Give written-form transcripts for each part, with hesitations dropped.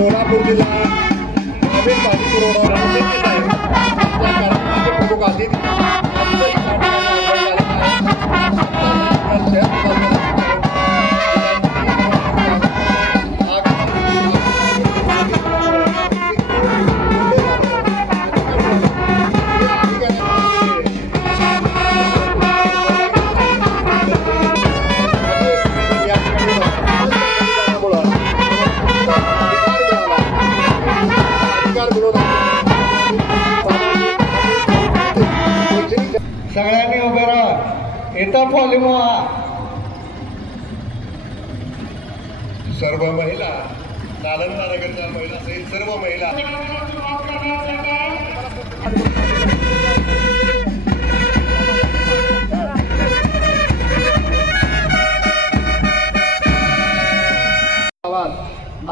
सोलापूर जिल्हा ग्रामीण पाणी पुरवठा प्रमुख आहेत सगळ्यांनी उभं राहा. येता फॉल्यूम सर्व महिला नालंदा नगरच्या महिला सहित सर्व महिला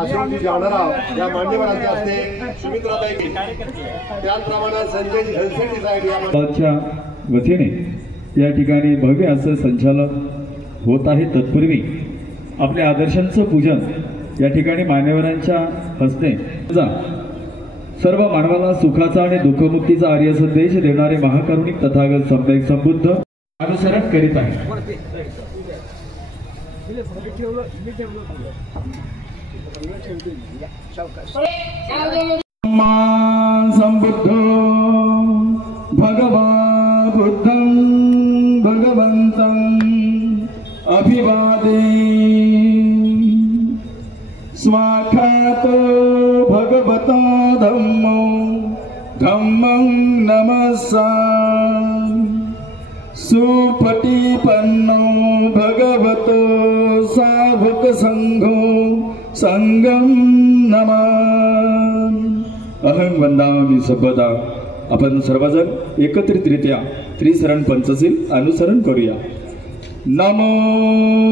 आश्रमजी जानराव या मान्यवरांच्या हस्ते सुमित्राताई त्याचप्रमाणे संजय हेल्थसेंटी साहेब या वतीने या ठिकाणी भव्य असं संचालन होत आहे. तत्पूर्वी आपल्या आदर्शांचं पूजन या ठिकाणी मान्यवरांच्या हस्ते सर्व मानवाला सुखाचा आणि दुःखमुक्तीचा आर्य संदेश देणारे महाकारुणिक तथागत सम्यक संबुद्ध अनुसरण करीत आहे. संबुद्धो भगवा बुद्धं भगवन्तं अभिवादे स्वाख्यातो भगवता धम्मो धम्मं नमस्सामि सुपटिपन्नो भगवतो साधुक संघो संगम नमामि. अहं वंदामि सर्वदा. आपण सर्वजण एकत्रितरित्या त्रिशरण पंचशील अनुसरण करूया. नमो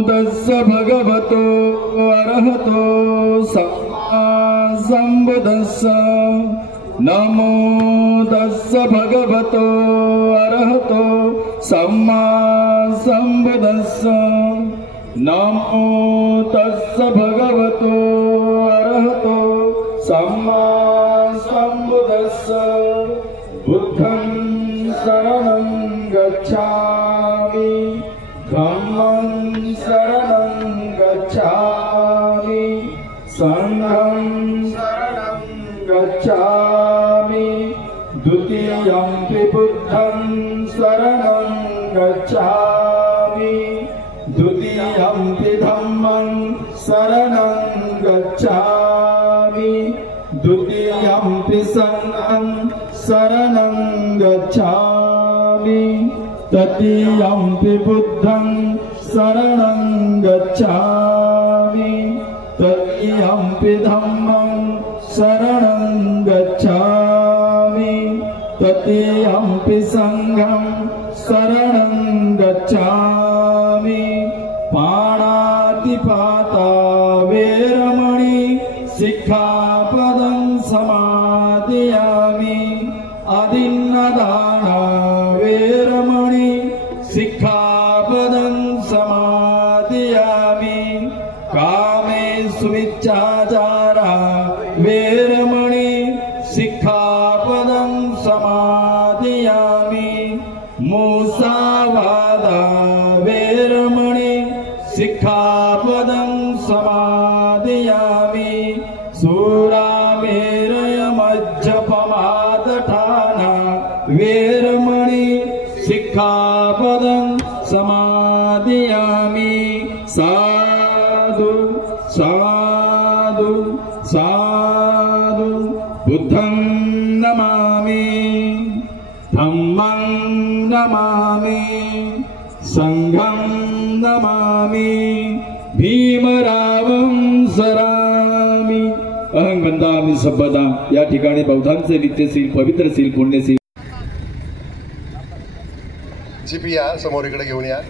तस्स भगवतो अरहतो सम्मा संबुद्धस्स. नमो तस्स भगवतो अरहतो सम्मा संबुद्धस्स. नमो तस्स भगवतो अरहतो सम्मा संबुद्धस्स. बुद्धं शरणं गच्छामि धम्मं शरणं गच्छामि संघं शरणं गच्छामि द्वितीयंपि बुद्धं शरणं गच्छामि द्वितीयंपि धम्मं शरणं गच्छामि द्वितीयंपि संघं शरणं गच्छामि तृतीयंपि बुद्धं शरणं गच्छामि तृतीयंपि धम्मं शरणं गच्छामि तृतीयंपि संघं शरणं गच्छामि. पाणातिपाता वेरमणि सिक्खापदं समादयामि. अदिन्नदाना वेरमणि सिक्खापदं समादयामि. कामेषु मिच्छाचारा वेरमणि सिक्खापदं समादयामि. मुसावादा वेरमणि सिक्खापदं समादयामि. सूरामेरयमज्जपमादठाना वेरमणि सिक्खापदं समादयामि. साधु साधु साधु. बुद्धं नमामि धम्मं नमामि संघं नमामि भीमरावं सरामि. अहं वंदामि सर्वदा. या ठिकाणी बौद्धांचे नित्यशील पवित्रशील पुण्यशील जीपी या समोर इकडे घेऊन या.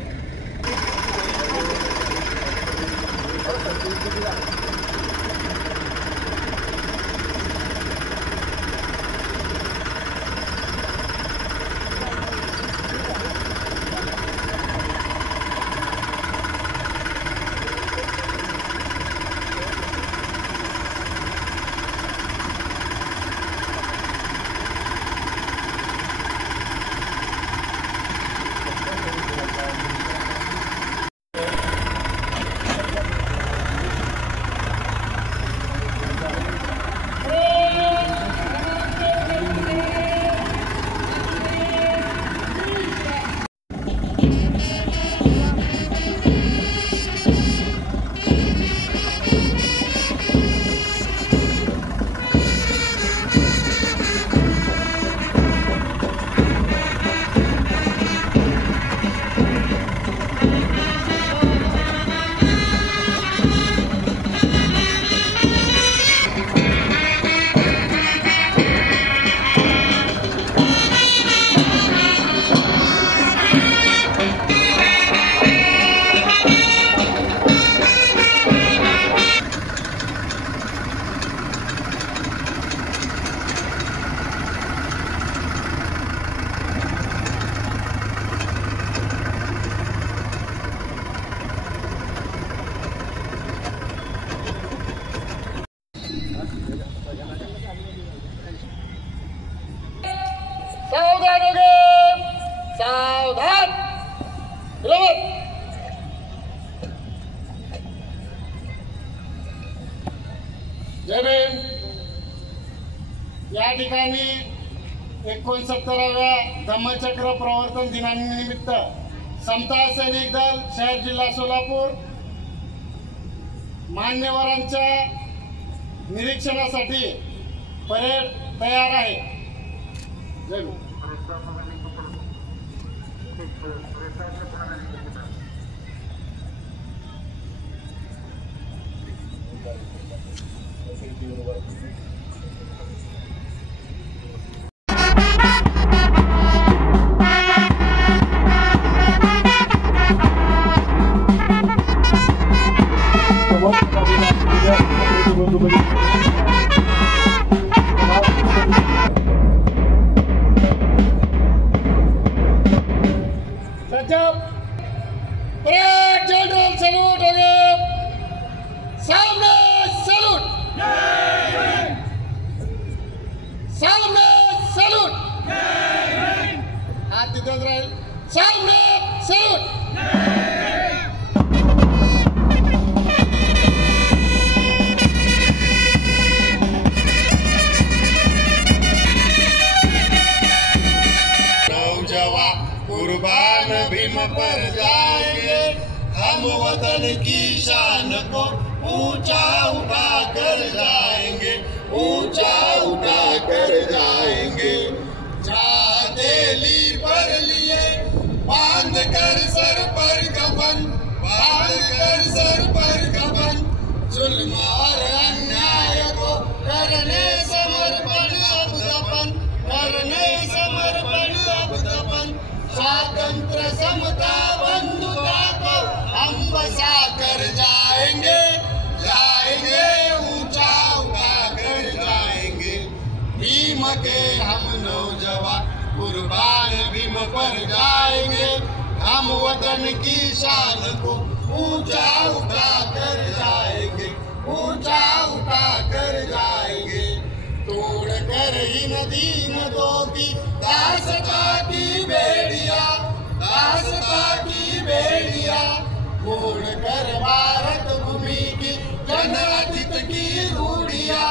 या ठिकाणी 69व्या धम्मचक्र प्रवर्तन दिनानिमित्त समता सैनिक दल शहर जिल्हा सोलापूर मान्यवरांच्या निरीक्षणासाठी परेड तयार आहे. जय हिंद. परेड जनरल सैल्यूट हो गए. सामने सैल्यूट. सामने सैल्यूट. हात तिथेच राहील. सामने सैल्यूट. कुर्बान भीम पर जाएंगे हम वतन की शान को ऊंचा उठा कर जाएंगे. ऊंचा उठा कर जाएंगे. चादली पर लिए बांध कर सर पर कफन. बांध कर सर पर कफन. जुल्म और अन्याय को करने समर्पण अब दफन. करने समर्पण अब दफन. स्वातंत्र समता बंधुता को हम बसा कर जाएंगे. जाएंगे ऊंचा उठा कर जाएंगे. भीम के हम नौजवान कुर्बान भीम पर जाएंगे. हम वतन की शान को ऊंचा उठा कर जाएंगे. ऊंचा उठा कर जाएंगे. तोड़ कर इन दीनों की दासता की बेड़िया. दासता की बेड़िया. मोड़ कर भारत भूमि की जनहित की रूढ़िया.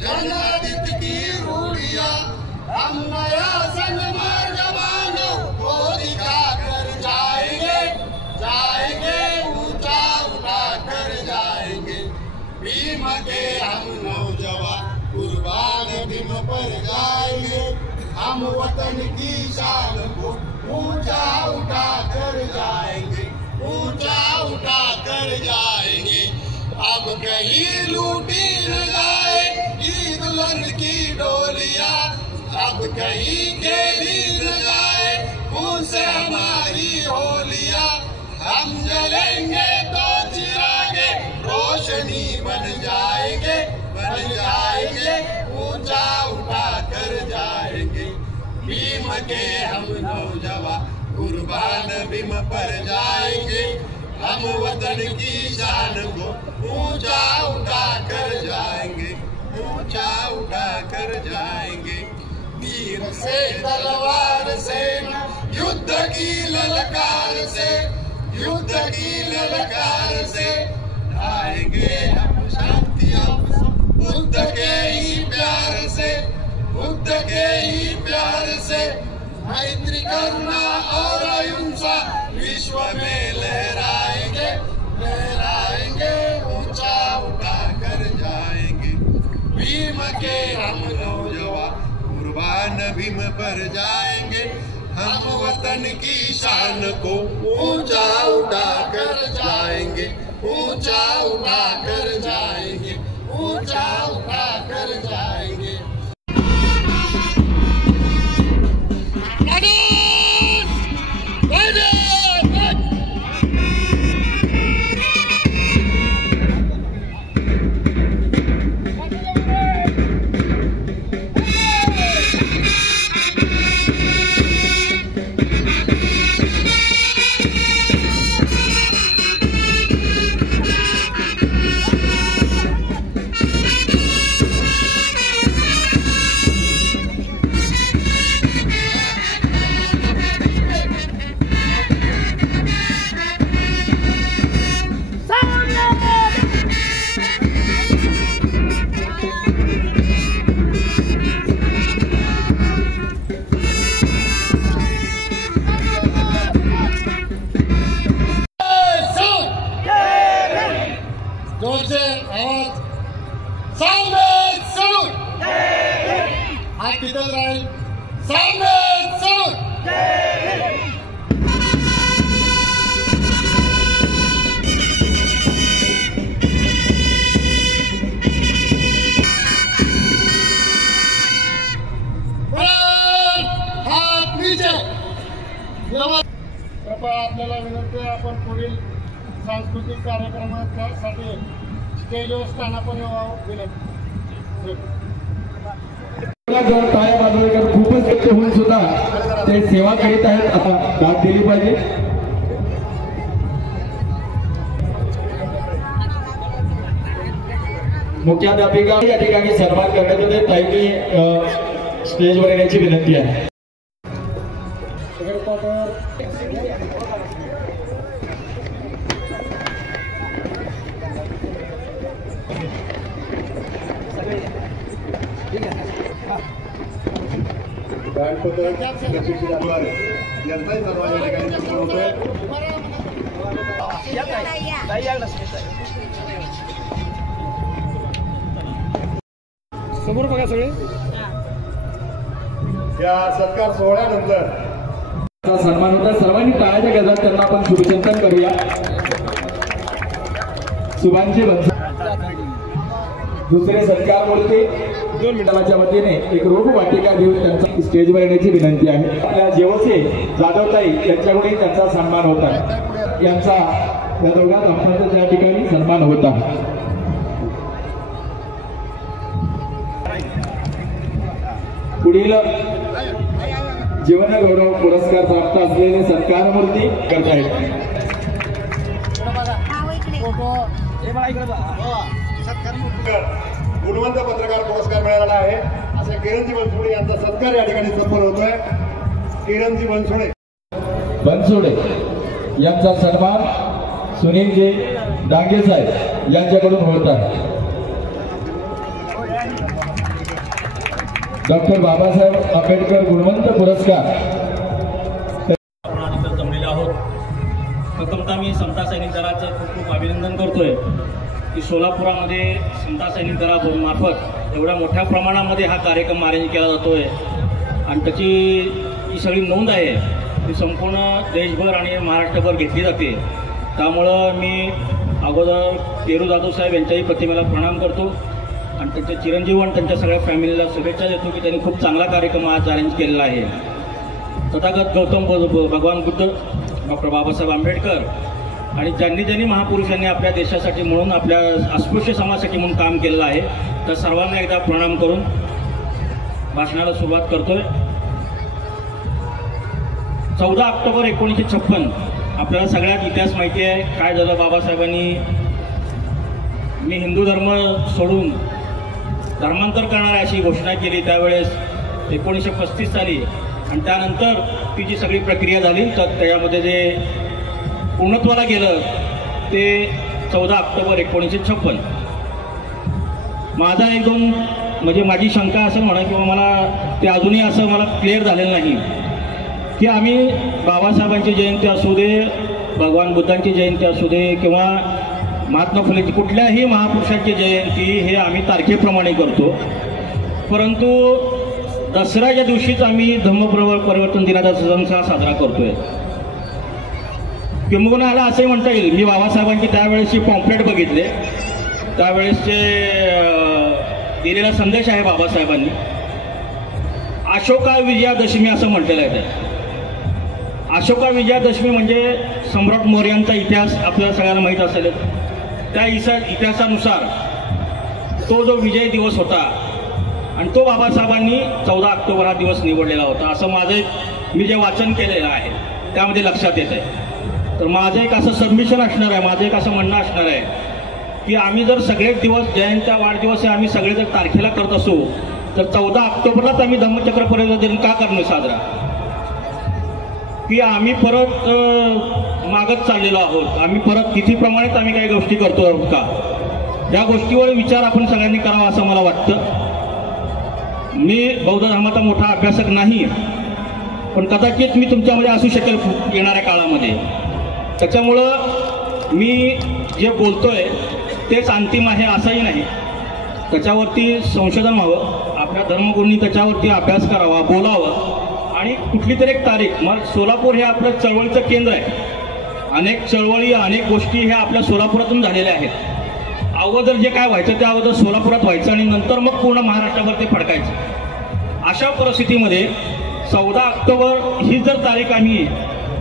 जनहित की रूढ़िया. हम नया सन्मार्ग मानव को दिखा कर जाएंगे. जाएंगे ऊंचा उठा कर जाएंगे. भीम के हम नौजवान कुर्बान भीम पर जाएंगे. हम वतन की शान को ऊंचा उठा कर जाएंगे. ऊंचा उठा कर जाएंगे. अब कहीं लूटी न जाए ईद दुल्हन की डोलिया. अब कहीं खेली न जाए खून से हमारी होलिया. हम जलेंगे तो चिरागे रोशनी बन जाएंगे. बन जाएंगे. ऊंचा उठा कर जाएंगे. भीम के हम नौजवान कुर्बान भीम पर जाएंगे. हम वतन की शान को ऊंचा उठा कर जाएंगे. ऊंचा उठा कर जाएंगे. तीर से तलवार से युद्ध की ललकार से. युद्ध की ललकार से आएंगे हम शांति. बुद्ध के ही प्यार से. बुद्ध के ही प्यार से मैत्री करुणा और अहिंसा विश्व में लहराएंगे. लहराएंगे. ऊंचा उठा कर जाएंगे. भीम के हम नौजवान कुर्बान भीम पर जाएंगे. हम वतन की शान को ऊंचा उठा कर जाएंगे. ऊंचा उठा कर जाएंगे. ऊंचा उठा कर जाएंगे. जोरचे आवाज सामने सलूट हा तिथंच राहील सामने सलूट हात नीचे कृपया आपल्याला विनंती आहे आपण पुढील सांस्कृतिक कार्यक्रमासाठी स्टेजवर स्थानापन्न व्हावं विनंती. टाळ्या वाजवण्याकर खूपच व्यक्त होऊन सुद्धा ते सेवा करीत आहेत. आता दाद दिली पाहिजे. मुख्याध्यापिका या ठिकाणी सन्मान करण्यात होते. ताईंनी स्टेजवर येण्याची विनंती आहे. यांचाही सर्व या ठिकाणी सन्मान होतोय. समोर बघा सगळे. या सत्कार सोहळ्यानंतर सन्मान होता. सर्वांनी टाळ्याच्या गजरात त्यांना आपण शुभचिंतन करूया. शुभांची दुसरे सत्कार मूर्ती 2 मिनिटाच्या वतीने एक रोप वाटिका देऊन त्यांचा स्टेजवर येण्याची विनंती आहे. आपल्या जेवचे जाधवताई यांच्याकडून त्यांचा सन्मान होता. यांचा या दोघा दाम्पत्याचा त्या ठिकाणी सन्मान होता. पुढील जीवन गौरव पुरस्कार प्राप्त असलेले सत्कार मूर्ती करतायत. गुणवंत पत्रकार पुरस्कार मिळालेला आहे. अशा किरणजी बनसोडे यांचा सत्कार या ठिकाणी संपन्न होतोय. किरणजी बनसोडे यांचा सन्मान सुनीलजी डांगे साहेब यांच्याकडून होत आहे. डॉक्टर बाबासाहेब आंबेडकर गुणवंत पुरस्कार. आपण जमलेले आहोत. प्रथमतः मी समता सैनिक दलाचं खूप खूप अभिनंदन करतोय की सोलापुरामध्ये समता सैनिक दलामार्फत एवढ्या मोठ्या प्रमाणामध्ये हा कार्यक्रम अरेंज केला जातोय आणि त्याची ही सगळी नोंद आहे ती संपूर्ण देशभर आणि महाराष्ट्रभर घेतली जाते. त्यामुळं मी अगोदर पेरू जाधव साहेब यांच्याही प्रतिमेला प्रणाम करतो आणि त्यांचे चिरंजीव आणि त्यांच्या सगळ्या फॅमिलीला शुभेच्छा देतो की त्यांनी खूप चांगला कार्यक्रम आज अरेंज केलेला आहे. तथागत गौतम भगवान बुद्ध, डॉक्टर बाबासाहेब आंबेडकर आणि ज्यांनी महापुरुषांनी आपल्या देशासाठी म्हणून आपल्या अस्पृश्य समाजासाठी म्हणून काम केलेलं आहे तर सर्वांना एकदा प्रणाम करून भाषणाला सुरुवात करतोय. 14 ऑक्टोबर 1956 आपल्याला सगळ्यात इतिहास माहिती आहे. काय झालं, बाबासाहेबांनी मी हिंदू धर्म सोडून धर्मांतर करणार अशी घोषणा केली त्यावेळेस 1935 साली आणि त्यानंतर ती जी सगळी प्रक्रिया झाली तर त्याच्यामध्ये जे पूर्णत्वाला गेलं ते 14 ऑक्टोबर 1956. माझा 1-2 म्हणजे माझी शंका असं म्हणा किंवा मला ते अजूनही असं मला क्लिअर झालेलं नाही की आम्ही बाबासाहेबांची जयंती असू दे, भगवान बुद्धांची जयंती असू दे किंवा महात्मा फुलेंची कुठल्याही महापुरुषांची जयंती हे आम्ही तारखेप्रमाणे करतो, परंतु दसऱ्याच्या दिवशीच आम्ही धम्मपरिवर्तन दिनाचा सण साजरा करतोय. किंबहुना याला असंही म्हणता येईल, मी बाबासाहेबांची त्यावेळेसचे पॉम्पलेट बघितले, त्यावेळेसचे दिलेला संदेश आहे बाबासाहेबांनी. अशोका विजयादशमी असं म्हटलेलं आहे. अशोका विजयादशमी म्हणजे सम्राट मौर्यांचा इतिहास आपल्याला सगळ्यांना माहीत असेल. त्या इतिहासानुसार तो जो विजय दिवस होता आणि तो बाबासाहेबांनी 14 ऑक्टोबर हा दिवस निवडलेला होता असं माझं मी जे वाचन केलेलं आहे त्यामध्ये लक्षात येत आहे. तर माझं एक असं सबमिशन असणार आहे, माझं एक असं म्हणणं असणार आहे की आम्ही जर सगळेच दिवस जयंत्या वाढदिवस आम्ही सगळे जर तारखेला करत असू तर 14 ऑक्टोबरलाच आम्ही धम्मचक्र परिवर्तन दिन का करणं साजरा, की आम्ही परत मागत चाललेलो आहोत, आम्ही परत तिथीप्रमाणेच आम्ही काही गोष्टी करतो आहोत का, या गोष्टीवर विचार आपण सगळ्यांनी करावा असं मला वाटतं. मी बौद्ध धर्माचा मोठा अभ्यासक नाही, पण कदाचित मी तुमच्यामध्ये असू शकेल येणाऱ्या काळामध्ये. त्याच्यामुळं मी जे बोलतोय तेच अंतिम आहे असंही नाही. त्याच्यावरती संशोधन व्हावं, आपल्या धर्मगुरूंनी त्याच्यावरती अभ्यास करावा, बोलावं आणि कुठली तरी एक तारीख. मग सोलापूर हे आपलं चळवळीचं केंद्र आहे. अनेक चळवळी, अनेक गोष्टी ह्या आपल्या सोलापुरातून झालेल्या आहेत. अगोदर जे काय व्हायचं ते अगोदर सोलापुरात व्हायचं आणि नंतर मग पूर्ण महाराष्ट्रावर ते फडकायचं. अशा परिस्थितीमध्ये 14 ऑक्टोबर ही जर तारीख आम्ही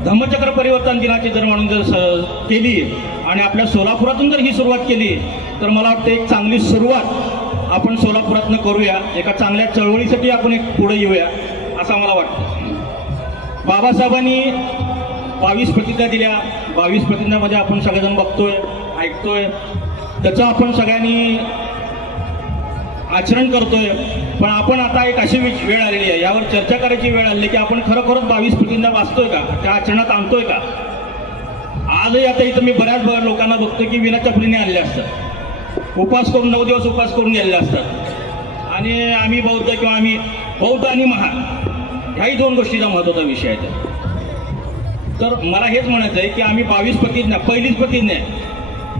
धम्मचक्र परिवर्तन दिनाची जर म्हणून जर केली आणि आपल्या सोलापुरातून जर ही सुरुवात केली तर मला वाटतं एक चांगली सुरुवात आपण सोलापुरातनं करूया. एका चांगल्या चळवळीसाठी आपण एक पुढे येऊया असं मला वाटतं. बाबासाहेबांनी 22 प्रतिज्ञा दिल्या. 22 प्रतिज्ञामध्ये आपण सगळेजण बघतोय, ऐकतोय, त्याचं आपण सगळ्यांनी आचरण करतोय. पण आपण आता एक अशी वेळ आलेली आहे, यावर चर्चा करायची वेळ आली की आपण खरोखरच 22 प्रतिज्ञा वाचतोय का, त्या आचरणात आणतोय का. आजही आता इथं मी बऱ्याच लोकांना बघतोय की विना चपलीने आणले असतात, उपास करून 9 दिवस उपास करून गेलेले असतात. आणि आम्ही बौद्ध किंवा आम्ही बौद्ध आणि महान ह्याही 2 गोष्टीचा महत्त्वाचा विषय आहे. तर मला हेच म्हणायचं आहे की आम्ही 22 प्रतिज्ञा, पहिलीच प्रतिज्ञा आहे,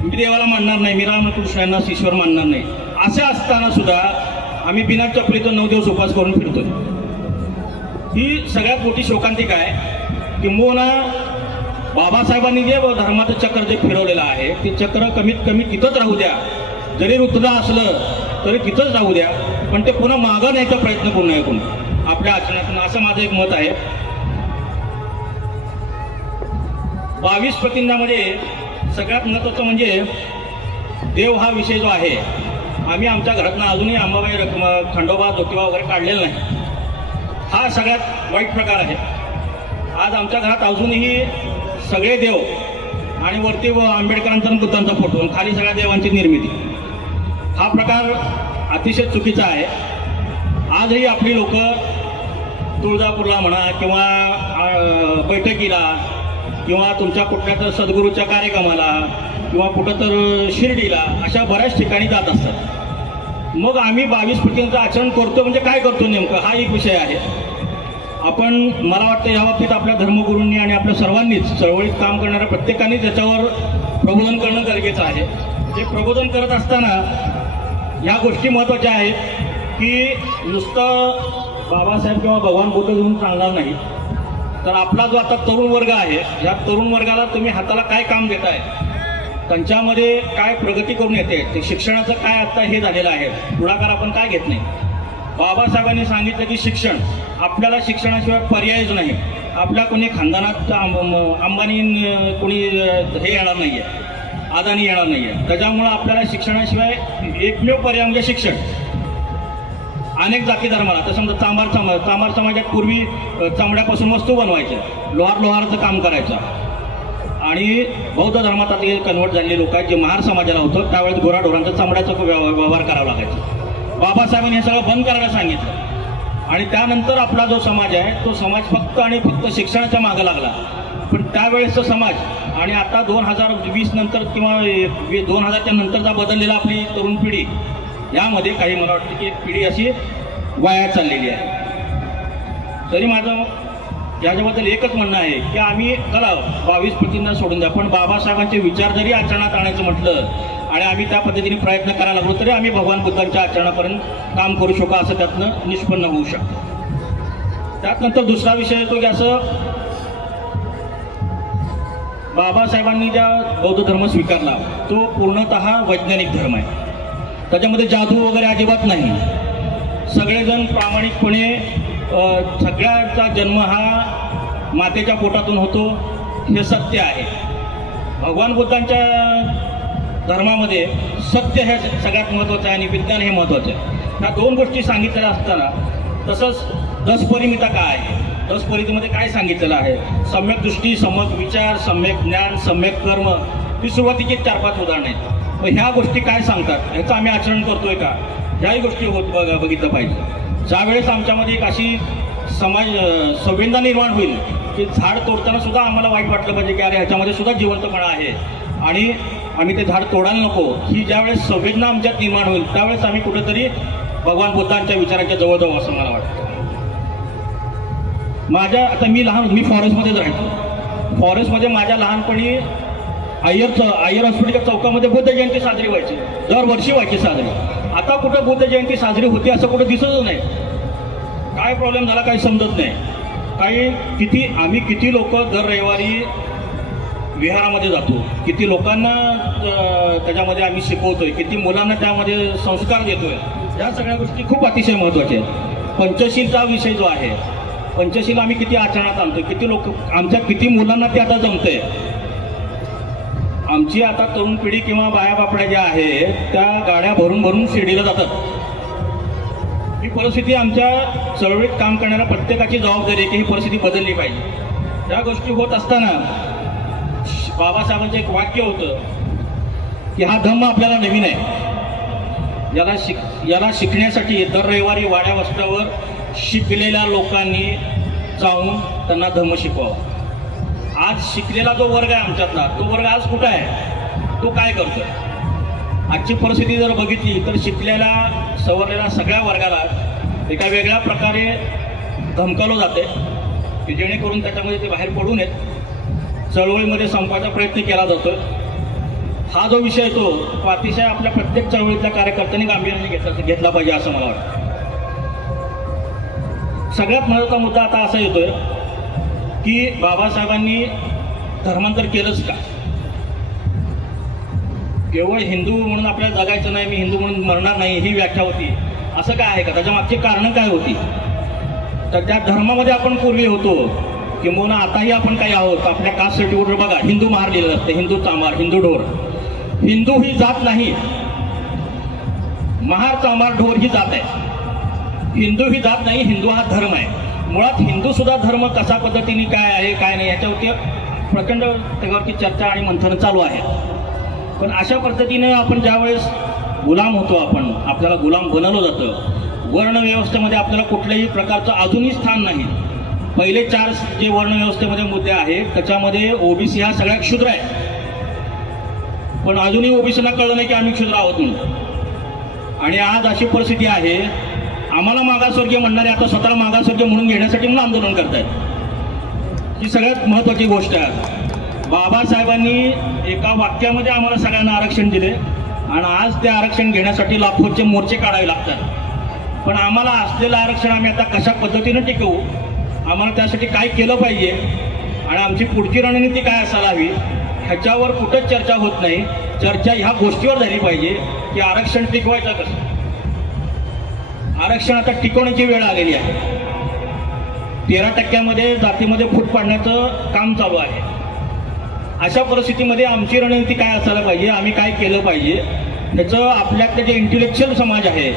मी देवाला मानणार नाही, मी रामकृष्णांना ईश्वर मानणार नाही, असं असताना सुद्धा आम्ही बिना चपलीचं 9 दिवस उपास करून फिरतोय. ही सगळ्यात मोठी शोकांतिका आहे. किंबहुना बाबासाहेबांनी जे धर्माचं चक्र जे फिरवलेलं आहे ते चक्र कमीत कमी तिथंच राहू द्या. जरी रुतलं असलं तरी तिथंच राहू द्या, पण ते पुन्हा मागं न्यायचा प्रयत्न करू नये कोणी आपल्या आचरणातून, असं माझं एक मत आहे. 22 प्रतिज्ञामध्ये सगळ्यात महत्त्वाचं म्हणजे देव हा विषय जो आहे. आम्ही आमच्या घरातनं अजूनही अंबाबाई, खंडोबा, ज्योतिबा वगैरे काढलेला नाही. हा सगळ्यात वाईट प्रकार आहे. आज आमच्या घरात अजूनही सगळे देव आणि वरती आंबेडकरांचा आणि बुद्धांचा फोटो आणि खाली सगळ्या देवांची निर्मिती, हा प्रकार अतिशय चुकीचा आहे. आजही आपली लोक तुळजापूरला म्हणा किंवा बैठकीला किंवा तुमच्या कुठल्या तर सद्गुरूच्या कार्यक्रमाला किंवा कुठं तर शिर्डीला अशा बऱ्याच ठिकाणी जात असतात. मग आम्ही 22 प्रतिज्ञांचं आचरण करतो म्हणजे काय करतो नेमकं, हा एक विषय आहे. आपण, मला वाटतं या बाबतीत आपल्या धर्मगुरूंनी आणि आपल्या सर्वांनीच, चळवळीत काम करणाऱ्या प्रत्येकाने त्याच्यावर प्रबोधन करणं गरजेचं आहे. हे प्रबोधन करत असताना ह्या गोष्टी महत्त्वाच्या आहेत की नुसतं बाबासाहेब किंवा भगवान बुद्ध घेऊन चालणार नाही. तर आपला जो आता तरुण वर्ग आहे, या तरुण वर्गाला तुम्ही हाताला काय काम देताय, त्यांच्यामध्ये काय प्रगती करून येते, ते शिक्षणाचं काय आता हे झालेलं आहे, पुढाकार आपण काय घेत नाही. बाबासाहेबांनी सांगितलं की शिक्षण, आपल्याला शिक्षणाशिवाय पर्यायच नाही. आपल्या कोणी खानदानात अंबानी कोणी हे येणार नाही आहे, अदानी येणार नाही आहे. त्याच्यामुळं आपल्याला शिक्षणाशिवाय एकमेव पर्याय म्हणजे शिक्षण. अनेक जाती धर्माला, तर समजा चांभार समाजात पूर्वी चामड्यापासून वस्तू बनवायच्या, लोहाराचं काम करायचं. आणि बौद्ध धर्मात आता कन्वर्ट झालेले लोक आहेत, जे महार समाजाला होतं त्यावेळेस गोराढोरांचा चामड्याचा व्यवहार करावा लागायचा. बाबासाहेबांनी हे सगळं बंद करायला सांगितलं आणि त्यानंतर आपला जो समाज आहे तो समाज फक्त आणि फक्त शिक्षणाच्या मागं लागला. पण त्यावेळेसचा समाज आणि आता 2020 नंतर किंवा 2000च्या नंतरचा बदललेला आपली तरुण पिढी, यामध्ये काही मला वाटतं की एक पिढी अशी वाया चाललेली आहे. तरी माझं याच्याबद्दल एकच म्हणणं आहे की आम्ही चला 22 प्रतिज्ञा सोडून द्या, पण बाबासाहेबांचे विचार जरी आचरणात आणायचं म्हटलं आणि आम्ही त्या पद्धतीने प्रयत्न करायला लागलो तरी आम्ही भगवान बुद्धांच्या आचरणापर्यंत काम करू शकू असं त्यातनं निष्पन्न होऊ शकतं. त्यानंतर दुसरा विषय येतो की असं बाबासाहेबांनी ज्या बौद्ध धर्म स्वीकारला तो पूर्णतः वैज्ञानिक धर्म आहे. त्याच्यामध्ये जादू वगैरे अजिबात नाही. सगळेजण प्रामाणिकपणे, सगळ्यांचा जन्म हा मातेच्या पोटातून होतो हे सत्य आहे. भगवान बुद्धांच्या धर्मामध्ये सत्य हे सगळ्यात महत्त्वाचं आहे आणि विज्ञान हे महत्त्वाचं आहे. ह्या 2 गोष्टी सांगितलेल्या असताना तसंच 10 परिमिता काय आहे, 10 परिमितीमध्ये काय सांगितलेलं आहे, सम्यक दृष्टी, सम्यक विचार, सम्यक ज्ञान, सम्यक कर्म, ही सुरुवातीची 4-5 उदाहरणं आहेत. मग ह्या गोष्टी काय सांगतात, ह्याचं आम्ही आचरण करतोय का, ह्याही गोष्टी बघितलं पाहिजे. ज्यावेळेस आमच्यामध्ये एक अशी संवेदना निर्माण होईल की झाड तोडताना सुद्धा आम्हाला वाईट वाटलं पाहिजे की अरे ह्याच्यामध्ये सुद्धा जिवंतपणा आहे आणि आम्ही ते झाड तोडायला नको, ही ज्यावेळेस संवेदना आमच्यात निर्माण होईल त्यावेळेस आम्ही कुठेतरी भगवान बुद्धांच्या विचाराच्या जवळ जाऊ असं मला वाटतं. आता मी फॉरेस्टमध्येच राहतो. फॉरेस्टमध्ये माझ्या लहानपणी आयर हॉस्पिटलच्या चौकामध्ये बुद्ध जयंती साजरी व्हायची, दरवर्षी व्हायची साजरी. आता कुठं बुद्ध जयंती साजरी होती असं कुठं दिसतच नाही. काय प्रॉब्लेम झाला काही समजत नाही. आम्ही किती लोक दर रविवारी विहारामध्ये जातो, किती लोकांना त्याच्यामध्ये आम्ही शिकवतोय, किती मुलांना त्यामध्ये संस्कार देतोय. या सगळ्या गोष्टी खूप अतिशय महत्त्वाच्या आहेत. पंचशीलचा विषय जो आहे, पंचशील आम्ही किती आचरणात आणतोय, किती लोक आमच्या किती मुलांना ते आता जमतंय. आमची आता तरुण पिढी किंवा बाया बापड्या ज्या आहेत त्या गाड्या भरून भरून शिर्डीला जातात. ही परिस्थिती आमच्या चळवळीत काम करणाऱ्या प्रत्येकाची जबाबदारी आहे की ही परिस्थिती बदलली पाहिजे. या गोष्टी होत असताना बाबासाहेबांचं एक वाक्य होतं की हा धम्म आपल्याला नवीन आहे. याला शिकण्यासाठी दर रविवारी वाड्या वस्त्यावर शिकलेल्या लोकांनी जाऊन त्यांना धम्म शिकवावा. आज शिकलेला जो वर्ग आहे आमच्यातला, तो वर्ग आज कुठं आहे, तो काय करतोय. आजची परिस्थिती जर बघितली तर शिकलेल्या सवरलेल्या सगळ्या वर्गाला एका वेगळ्या प्रकारे धमकावलं जाते की जेणेकरून त्याच्यामध्ये ते बाहेर पडू नयेत. चळवळीमध्ये संपाचा प्रयत्न केला जातो. हा जो विषय तो अतिशय आपल्या प्रत्येक चळवळीतल्या कार्यकर्त्यांनी गांभीर्याने घेतला पाहिजे असं मला वाटतं. सगळ्यात महत्त्वाचा मुद्दा आता असा येतोय की बाबासाहेबांनी धर्मांतर केलंच का. केवळ हिंदू म्हणून आपल्याला जगायचं नाही, मी हिंदू म्हणून मरणार नाही ही व्याख्या होती असं काय आहे का. त्याच्या मागची कारणं काय होती. तर त्या धर्मामध्ये आपण पूर्वी होतो किंवा आताही आपण काही आहोत. आपल्या कास्ट सर्टिफिकेटवर बघा हिंदू महार लिहिलेलं असतं, हिंदू चांभार, हिंदू ढोर. हिंदू ही जात नाही, महार चांभार ढोर ही जात आहे. हिंदू ही जात नाही, हिंदू हा धर्म आहे. मुळात हिंदू सुद्धा धर्म कशा पद्धतीने काय आहे काय नाही याच्यावरती प्रचंड त्याच्यावरती चर्चा आणि मंथन चालू आहे. पण अशा पद्धतीने आपण ज्यावेळेस गुलाम होतो, आपल्याला गुलाम बनवलं जातं. वर्णव्यवस्थेमध्ये आपल्याला कुठल्याही प्रकारचं अजूनही स्थान नाही. पहिले 4 जे वर्णव्यवस्थेमध्ये मुद्दे आहेत त्याच्यामध्ये ओबीसी हा सगळ्यात क्षुद्र आहे. पण अजूनही ओबीसीना कळलं नाही की आम्ही क्षुद्र आहोत म्हणून. आणि आज अशी परिस्थिती आहे, आम्हाला मागासवर्गीय म्हणणारे आता स्वतःला मागासवर्गीय म्हणून घेण्यासाठी म्हणून आंदोलन करतायत. ही सगळ्यात महत्त्वाची गोष्ट आहे. बाबासाहेबांनी एका वाक्यामध्ये आम्हाला सगळ्यांना आरक्षण दिले आणि आज ते आरक्षण घेण्यासाठी लाखोचे मोर्चे काढावे लागतात. पण आम्हाला असलेलं आरक्षण आम्ही आता कशा पद्धतीनं टिकवू, आम्हाला त्यासाठी काय केलं पाहिजे आणि आमची पुढची रणनीती काय असायला हवी ह्याच्यावर कुठंच चर्चा होत नाही. चर्चा ह्या गोष्टीवर झाली पाहिजे की आरक्षण टिकवायचं कसं. आरक्षण आता टिकवण्याची वेळ आलेली आहे. 13% जातीमध्ये फूट पाडण्याचं काम चालू आहे. अशा परिस्थितीमध्ये आमची रणनीती काय असायला पाहिजे, आम्ही काय केलं पाहिजे ह्याचं आपल्याकडे जे इंटेलेक्च्युअल समाज आहे,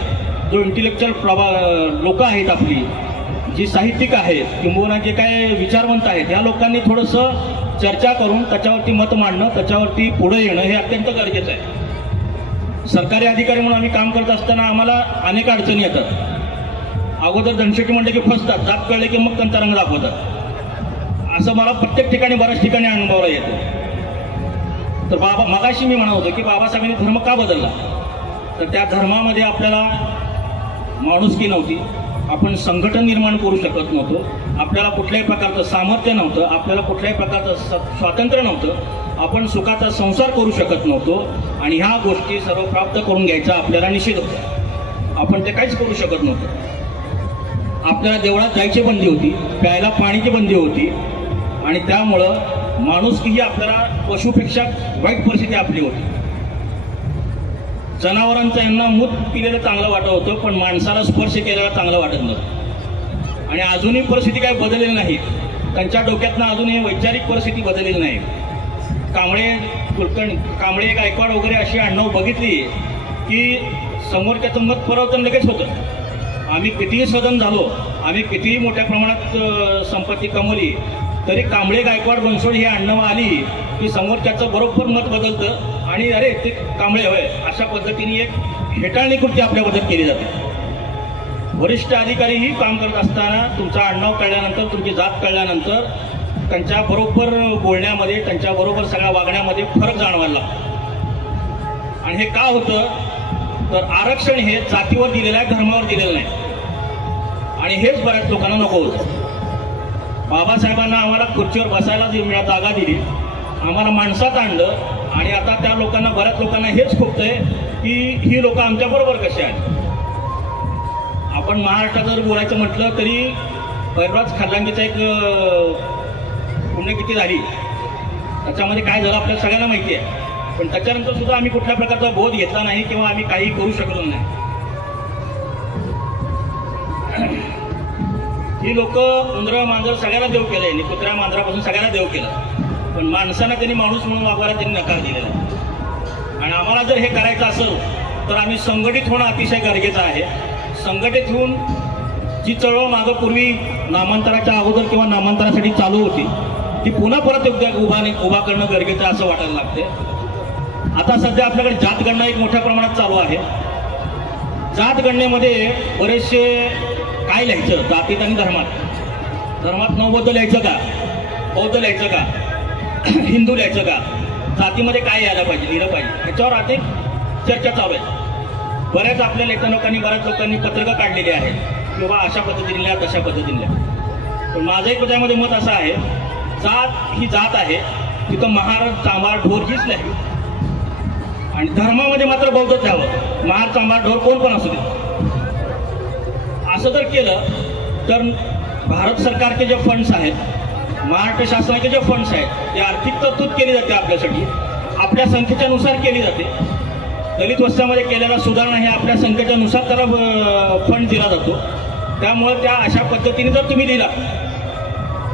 जो इंटेलेक्च्युअल लोक आहेत, आपली जी साहित्यिक आहेत किंवा जे काय विचारवंत आहेत, या लोकांनी थोडंसं चर्चा करून त्याच्यावरती मत मांडणं, त्याच्यावरती पुढे येणं हे अत्यंत गरजेचं आहे. सरकारी अधिकारी म्हणून आम्ही काम करत असताना आम्हाला अनेक अडचणी येतात. अगोदर दणशेटी म्हणले की फसतात, जात कळले की मग त्यांचा रंग दाखवतात. असं मला प्रत्येक ठिकाणी बऱ्याच ठिकाणी अनुभवायला येतं. तर मगाशी मी म्हणत होतो की बाबासाहेबांनी धर्म का बदलला, तर त्या धर्मामध्ये आपल्याला माणुसकी नव्हती, आपण संघटन निर्माण करू शकत नव्हतो, आपल्याला कुठल्याही प्रकारचं सामर्थ्य नव्हतं, आपल्याला कुठल्याही प्रकारचं स्वातंत्र्य नव्हतं, आपण सुखाचा संसार करू शकत नव्हतो. आणि ह्या गोष्टी सर्व प्राप्त करून घ्यायचा आपल्याला निषेध होता. आपण ते काहीच करू शकत नव्हतं. आपल्याला देवळात जायची बंदी होती, प्यायला पाण्याची बंदी होती आणि त्यामुळं माणुसकी ही आपल्याला पशुपेक्षा वाईट परिस्थिती आपली होती. जनावरांचं यांना मूत पिलेलं चांगलं वाटत होतं, पण माणसाला स्पर्श केलेला चांगलं वाटत नव्हतं. आणि अजूनही परिस्थिती काही बदललेली नाही. त्यांच्या डोक्यातनं अजूनही वैचारिक परिस्थिती बदललेली नाही. कांबळे गायकवाड वगैरे अशी आडनाव बघितली की समोरच्याचं मत परिवर्तन लगेच होतं. आम्ही कितीही सदन झालो, आम्ही कितीही मोठ्या प्रमाणात संपत्ती कमवली, तरी कांबळे गायकवाड बनसोड ही आडनावं आली की समोरच्याचं बरोबर मत बदलतं आणि अरे ते कांबळे होय अशा पद्धतीने एक हेटाळणी कृती आपल्याबद्दल केली जाते. वरिष्ठ अधिकारीही काम करत असताना तुमचा आडनाव कळल्यानंतर, तुमची जात कळल्यानंतर त्यांच्या बरोबर बोलण्यामध्ये, त्यांच्या बरोबर सगळ्या वागण्यामध्ये फरक जाणवायला लागतो. आणि हे का होतं, तर आरक्षण हे जातीवर दिलेलं आहे, धर्मावर दिलेलं नाही. आणि हेच बऱ्याच लोकांना नको होतं. बाबासाहेबांना आम्हाला खुर्चीवर बसायला जी जागा दिली, आम्हाला माणसात आणलं, आणि आता त्या लोकांना, बऱ्याच लोकांना हेच खोपतंय की ही लोक आमच्या बरोबर कशी आहेत. आपण महाराष्ट्रात जर बोलायचं म्हटलं तरी भैरवराज खरलांगीचा एक पुण्यतिथी झाली, त्याच्यामध्ये काय झालं आपल्याला सगळ्यांना माहिती आहे. पण त्याच्यानंतर सुद्धा आम्ही कुठल्या प्रकारचा बोध घेतला नाही किंवा आम्ही काही करू शकलो नाही. ही लोक उंदरं मांजर सगळ्याला देव केलंय आणि कुत्र्या मांजरापासून सगळ्याला देव केलं, पण माणसांना त्यांनी माणूस म्हणून वापरायला त्यांनी नकार दिलेला आहे. आणि आम्हाला जर हे करायचं असेल तर आम्ही संघटित होणं अतिशय गरजेचं आहे. संघटित होऊन जी चळवळ मागं पूर्वी नामांतराच्या अगोदर किंवा नामांतरासाठी चालू होती ती पुन्हा परत उभा करणं गरजेचं आहे असं वाटायला लागते. आता सध्या आपल्याकडे जातगणना एक मोठ्या प्रमाणात चालू आहे. जातगणनेमध्ये बरेचसे काय लिहायचं, जातीत आणि धर्मात नवबौद्ध लिहायचं का, बौद्ध लिहायचं का, हिंदू लिहायचं का, जातीमध्ये काय यायला पाहिजे, लिहिलं पाहिजे, याच्यावर अनेक चर्चा चालू आहे. बऱ्याच आपल्या लेखकांनी, बऱ्याच लोकांनी पत्रकं काढलेली आहेत किंवा अशा पद्धतीने लिहा, तशा पद्धतीने लिहा. पण माझं एक त्यामध्ये मत असं आहे, जात ही जात आहे, तिथं महार, चांभार, ढोर हीच नाही. आणि धर्मामध्ये मात्र बौद्धच द्यावं, महार, चांभार, ढोर कोण पण असू दे. असं जर केलं तर भारत सरकारचे जे फंड्स आहेत, महाराष्ट्र शासनाचे जे फंड्स आहेत, ते आर्थिक तरतूद केली जाते आपल्यासाठी, आपल्या संख्येच्या नुसार केली जाते. दलित वस्त्यामध्ये केलेला सुधारणा हे आपल्या संख्येच्या नुसार त्याला फंड दिला जातो. त्यामुळे त्या अशा पद्धतीने जर तुम्ही दिला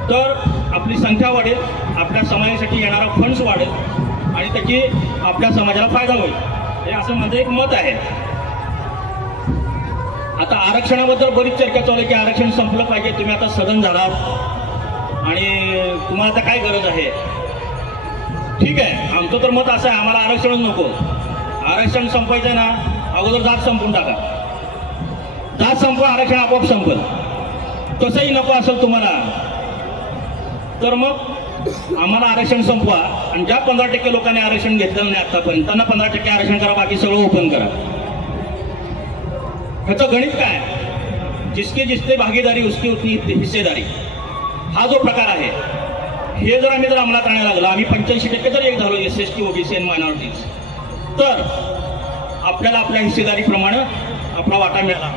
तर आपली संख्या वाढेल, आपल्या समाजासाठी येणारा फंड्स वाढेल आणि त्याची आपल्या समाजाला फायदा होईल, हे असं माझं एक मत आहे. आता आरक्षणाबद्दल बरीच चर्चा चालू आहे की आरक्षण संपलं पाहिजे, तुम्ही आता सदन झालात आणि तुम्हाला आता काय गरज आहे. ठीक आहे, आमचं तर मत असं आहे, आम्हाला आरक्षणच नको. आरक्षण संपायचं ना, अगोदर जात संपून टाका. जात संपवा, आरक्षण आपोआप संपल. तसंही नको असेल तुम्हाला तर मग आम्हाला आरक्षण संपवा आणि ज्या 15% लोकांनी आरक्षण घेतलेलं नाही आतापर्यंत त्यांना 15% आरक्षण करा, बाकी सगळं ओपन करा. ह्याचं गणित काय, जिसकी जिसकी भागीदारी उसकी उतनी हिस्सेदारी, हा जो प्रकार आहे हे जर आम्ही अंमलात आणायला लागलो, आम्ही 85% जर एक झालो SC, OBC आणि मायनॉरिटीज, तर आपल्याला आपल्या हिस्सेदारीप्रमाणे आपला वाटा मिळाला.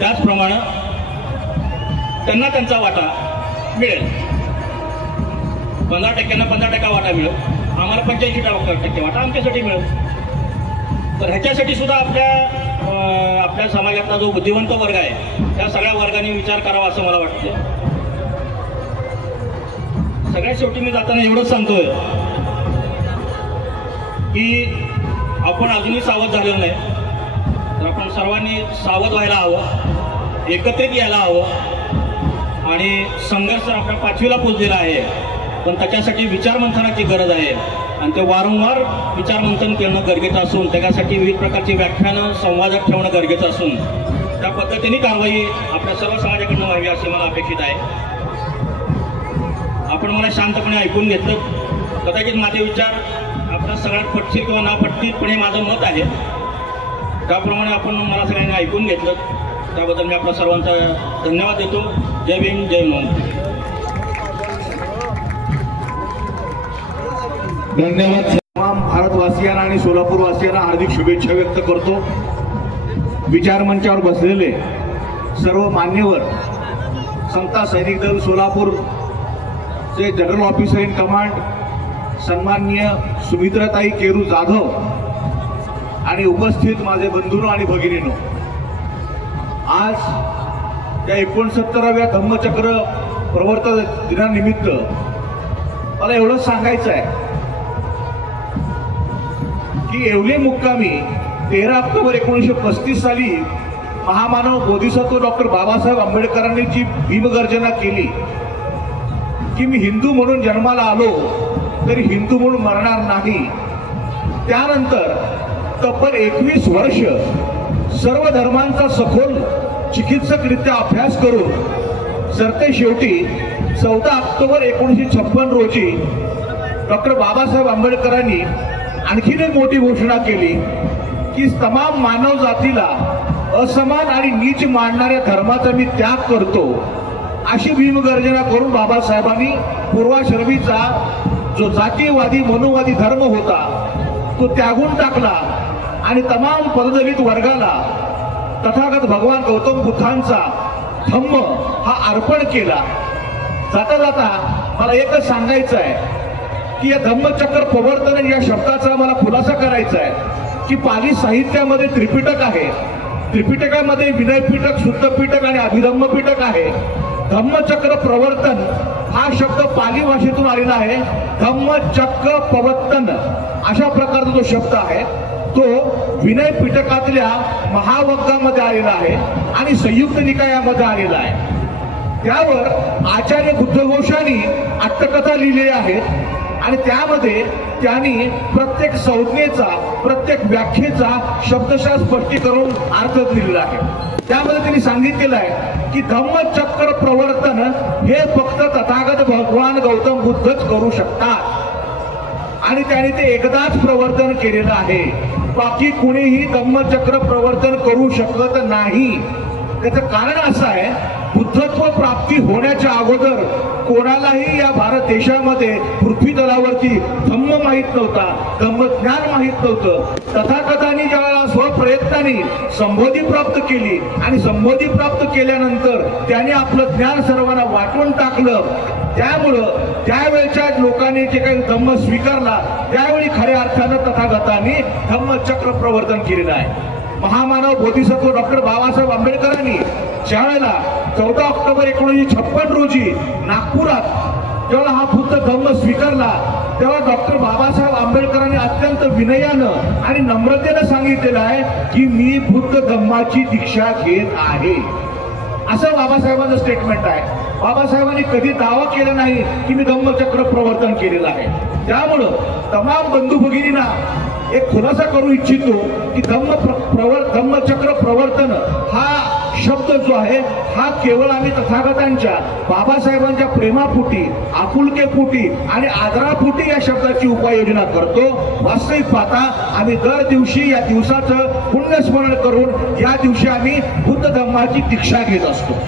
त्याचप्रमाणे त्यांना त्यांचा वाटा मिळेल. 15%ना 15% वाटा मिळेल, आम्हाला 85% वाटा आमच्यासाठी मिळेल. तर ह्याच्यासाठी सुद्धा आपल्या समाजातला जो बुद्धिवंत वर्ग आहे त्या सगळ्या वर्गाने विचार करावा असं मला वाटतं. सगळ्यात शेवटी मी जाताना एवढंच सांगतोय की आपण अजूनही सावध झालेलो नाही, तर आपण सर्वांनी सावध व्हायला हवं, एकत्रित यायला हवं. आणि संघर्ष आपल्या 5वीला पोचलेला आहे, पण त्याच्यासाठी विचारमंथनाची गरज आहे आणि ते वारंवार विचारमंथन करणं गरजेचं असून त्याच्यासाठी विविध प्रकारची व्याख्यानं संवादात ठेवणं गरजेचं असून त्या पद्धतीने कारवाई आपल्या सर्व समाजाकडून व्हावी असे मला अपेक्षित आहे. आपण मला शांतपणे ऐकून घेतलं, कदाचित माझे विचार आपल्या सगळ्यात पटतील किंवा ना पटतील, पण हे माझं मत आहे. त्याप्रमाणे आपण मला सगळ्यांनी ऐकून घेतलं, त्याबद्दल मी आपल्या सर्वांचा धन्यवाद देतो. जय भीम, जय महाराष्ट्र. धन्यवाद. तमाम भारतवासियांना आणि सोलापूरवासियांना हार्दिक शुभेच्छा व्यक्त करतो. विचारमंचावर बसलेले सर्व मान्यवर, समता सैनिक दल सोलापूरचे जनरल ऑफिसर इन कमांड सन्माननीय सुमित्राताई केरू जाधव आणि उपस्थित माझे बंधूंनो आणि भगिनींनो, आज या 69व्या धम्मचक्र प्रवर्तन दिनानिमित्त मला एवढंच सांगायचं आहे की येवले मुक्कामी 13 ऑक्टोबर 1935 साली महामानव बोधिसत्व डॉक्टर बाबासाहेब आंबेडकरांनी जी भीमगर्जना केली की मी हिंदू म्हणून जन्माला आलो तरी हिंदू म्हणून मरणार नाही, त्यानंतर तब्बल 21 वर्ष सर्व धर्मांचा सखोल चिकित्सकरित्या अभ्यास करून सरते शेवटी 14 ऑक्टोबर 1956 रोजी डॉक्टर बाबासाहेब आंबेडकरांनी आणखीन एक मोठी घोषणा केली की तमाम मानव जातीला असमान आणि नीच मानणाऱ्या धर्माचा मी त्याग करतो अशी भीमगर्जना करून बाबासाहेबांनी पूर्वाश्रमीचा जो जातीयवादी मनोवादी धर्म होता तो त्यागून टाकला आणि तमाम पददलित वर्गाला तथागत भगवान गौतम बुद्धांचा धम्म हा अर्पण केला। जाता जाता मला एकच सांगायचं आहे की या धम्मचक्र प्रवर्तन या शब्दाचा मला खुलासा करायचा आहे की पाली साहित्यामध्ये त्रिपिटक आहे, त्रिपिटकामध्ये विनय पिटक, शुद्ध पिटक आणि अभिधम्म पिटक आहे। धम्मचक्र प्रवर्तन हा शब्द पाली भाषेतून आलेला आहे। धम्मचक्र प्रवर्तन अशा प्रकारचा जो शब्द आहे तो विनय पिटकातल्या महावग्गामध्ये आलेला आहे आणि संयुक्त निकायामध्ये आलेला आहे। त्यावर आचार्य बुद्धघोषांनी अट्टकथा लिहिलेल्या आहेत आणि त्यामध्ये त्यांनी प्रत्येक संज्ञेचा प्रत्येक व्याख्येचा शब्दशः स्पष्टीकरण अर्थ दिलेला आहे। त्यामध्ये त्यांनी सांगितलेलं आहे की धम्मचक्र प्रवर्तन हे फक्त तथागत भगवान गौतम बुद्धच करू शकतात आणि त्यांनी ते एकदाच प्रवर्तन केलेलं आहे, बाकी कुणीही धम्मचक्र प्रवर्तन करू शकत नाही। त्याचं कारण असं आहे, बुद्धत्व प्राप्ती होण्याच्या अगोदर कोणालाही या भारत देशामध्ये पृथ्वी तलावरती धम्म माहीत नव्हता, धम्मज्ञान माहीत नव्हतं। तथागतांनी ज्यावेळेला स्वप्रयत्नाने संबोधी प्राप्त केली आणि संबोधी प्राप्त केल्यानंतर त्याने आपलं ज्ञान सर्वांना वाटून टाकलं, त्यामुळं त्यावेळच्या लोकांनी जे काही धम्म स्वीकारला त्यावेळी खऱ्या अर्थानं तथागतांनी धम्मचक्र प्रवर्तन केलेलं आहे। महामानव बोधिसत्व डॉक्टर बाबासाहेब आंबेडकरांनी ज्यावेळेला 14 ऑक्टोबर 1956 रोजी नागपुरात जेव्हा हा बुद्ध धम्म स्वीकारला तेव्हा डॉक्टर बाबासाहेब आंबेडकरांनी अत्यंत विनयानं आणि नम्रतेनं सांगितलेलं आहे की मी बुद्ध धम्माची दीक्षा घेत आहे, असं बाबासाहेबांचं स्टेटमेंट आहे। बाबासाहेबांनी कधी दावा केला नाही की मी धम्मचक्र प्रवर्तन केलेलं आहे। त्यामुळं तमाम बंधू भगिनींना एक खुलासा करू इच्छितो की धम्मचक्र प्रवर्तन हा शब्द जो आहे हा केवळ आम्ही तथागतांच्या बाबासाहेबांच्या प्रेमापोटी, आपुलकेपोटी आणि आदरापोटी या शब्दाची उपाययोजना करतो। वास्तविक पाहता आम्ही दर दिवशी या दिवसाचं पुण्यस्मरण करून या दिवशी आम्ही बुद्ध धम्माची दीक्षा घेत असतो।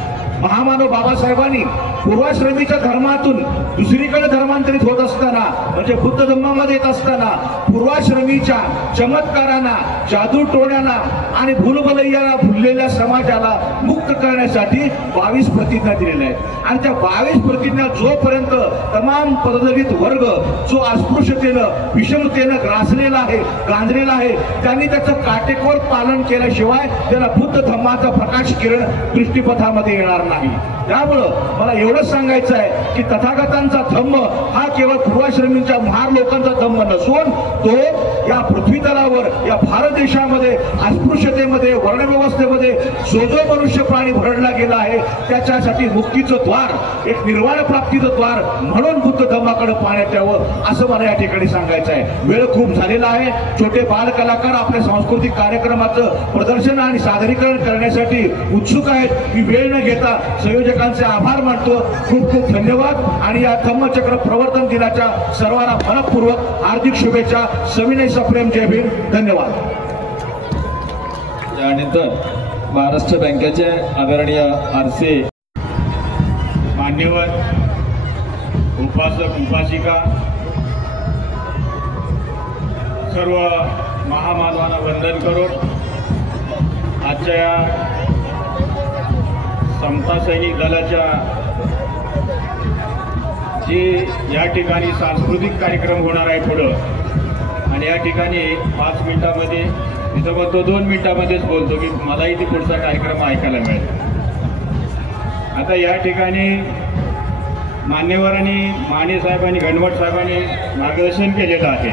महामानव बाबासाहेबांनी पूर्वाश्रमीच्या धर्मातून दुसरीकडे धर्मांतरित होत असताना म्हणजे बुद्ध धम्मामध्ये येत असताना पूर्वाश्रमीच्या चमत्कारांना, जादू टोण्याला आणि भूलभुलैयाला भुललेल्या समाजाला मुक्त करण्यासाठी 22 प्रतिज्ञा दिलेल्या आहेत आणि त्या 22 प्रतिज्ञा जोपर्यंत तमाम पददलित वर्ग जो अस्पृश्यतेनं विषमतेनं ग्रासलेला आहे, गांजलेला आहे, त्यांनी त्याचं काटेकोर पालन केल्याशिवाय त्याला बुद्ध धम्माचा प्रकाश किरण दृष्टीपथामध्ये येणार नाही। त्यामुळं मला एवढंच सांगायचं आहे की तथागतांचा धम्म हा केवळ पूर्वाश्रमींच्या महार लोकांचा धम्म नसून तो या पृथ्वी तलावर या भारत देशामध्ये अस्पृश्यतेमध्ये वर्णव्यवस्थेमध्ये जो जो मनुष्य प्राणी भरडला गेला आहे त्याच्यासाठी मुक्तीचं द्वार, एक निर्वाण प्राप्तीचं द्वार म्हणून बुद्ध धम्माकडे पाहण्यात यावं असं मला या ठिकाणी सांगायचं आहे। वेळ खूप झालेला आहे। छोटे बाल कलाकार आपल्या सांस्कृतिक कार्यक्रमाचं प्रदर्शन आणि सादरीकरण करण्यासाठी उत्सुक आहेत। मी वेळ न घेता संयोजकांचे आभार मानतो। खूप खूप धन्यवाद आणि या धम्मचक्र प्रवर्तन दिनाच्या सर्वांना मनपूर्वक हार्दिक शुभेच्छा। सविनय सप्रेम जय भीम। धन्यवाद। त्यानंतर महाराष्ट्र बँकेचे आदरणीय आरसे मान्यवर उपासक उपासिका सर्व महामानवांना वंदन करून आजच्या या समता सैनिक दलाच्या जे या ठिकाणी सांस्कृतिक कार्यक्रम होणार आहे पुढं आणि या ठिकाणी 5 मिनिटामध्ये मी तर म्हणतो 2 मिनिटामध्येच बोलतो की मलाही ती पुढचा कार्यक्रम ऐकायला मिळेल। आता या ठिकाणी मान्यवरांनी माने साहेबांनी घनवट साहेबांनी मार्गदर्शन केलेलं आहे